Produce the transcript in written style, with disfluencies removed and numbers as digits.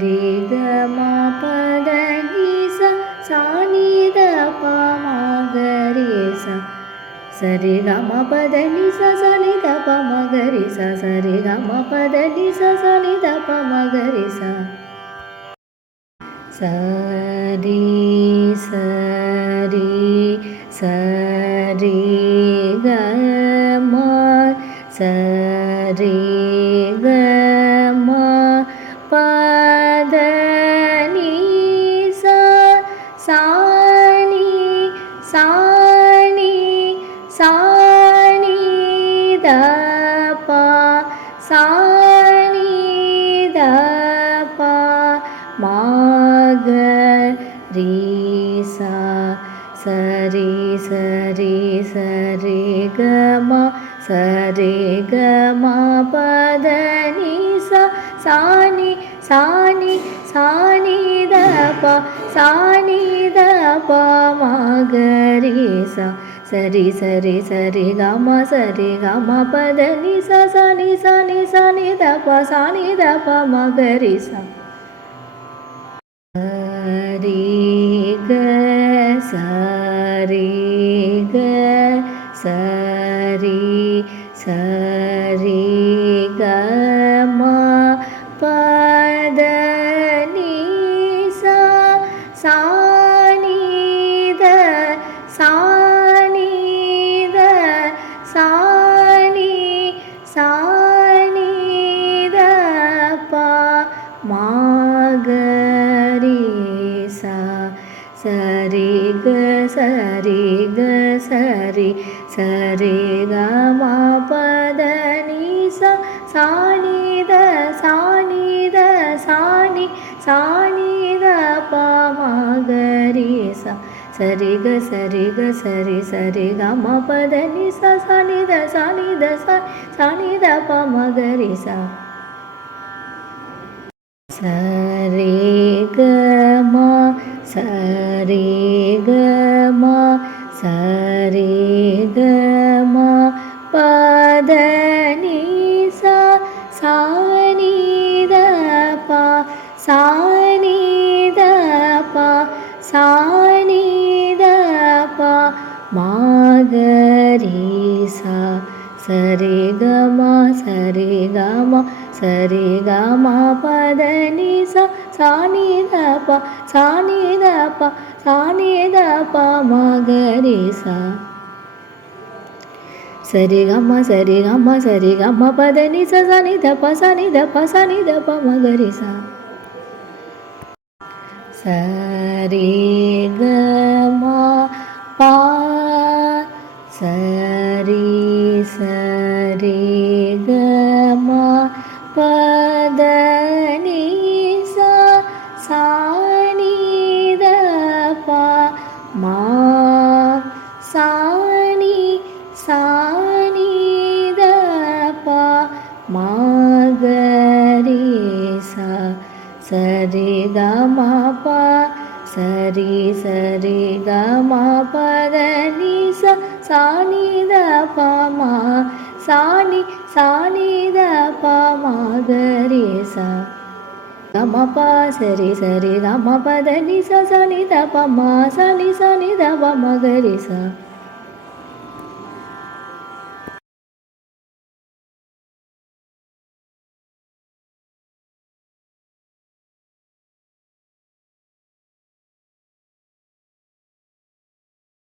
ரி க ம பத நி ச சா நி த ப ம க ரி ச சரி க ம பத நி ச ச நி த ப ம க ரி ச சரி க ம பத நி ச ச நி த ப ம க ரி ச சரி சரி சரி க ம சரி க ம பத நி ச சா நி சா நி சா நி த ப சா நி த ப ம க ரி சா சரி சரி சரி க ம சரி க ம பத நி ச சா நி சா நி சா நி த ப சா நி த ப ம க ரி ச சரி சரி சரி க ம சரி க ம பத நி ச சா நி சா நி சா நி த ப சா நி த ப ம க ரி ச சரி க சரி க சரி சரி க ம பத நி ச சா நி த சா நி த சா நி சா நி த ப ம க ரி ச சரி க சரி க சரி சரி க ம பத நி ச சா நி த சா நி த சா நி சா நி த ப ம க ரி ச சரி க சரி க சரி சரி க ம பத நி ச சா நி த சா நி த சா நி த ப ம க ரி ச சரி க ம சரி க ம சரி க ம பத நி ச சா நி த ப சா நி த ப சா நி த ப ம க ரி ச சரி க ம சரி க ம சரி க ம பத நி ச சா நி த ப சா நி த ப சா நி த ப ம க ரி ச சரி க ம சரி க ம சரி க ம பத நி ச சா நி த ப சா நி த ப சா நி த ப ம க ரி ச சரி க ம ப சரி சரி க ம பத நி ச சா நி த ப ம சா நி சா நி த ப ம க ரி ச சரி க ம ப சரி சரி க ம பத நி ச சா நி த ப ம சா நி த ப ம க ரி ச க ம ப சரி சரி க ம பத நி ச சா நி த ப ம சா நி த ப ம க ரி ச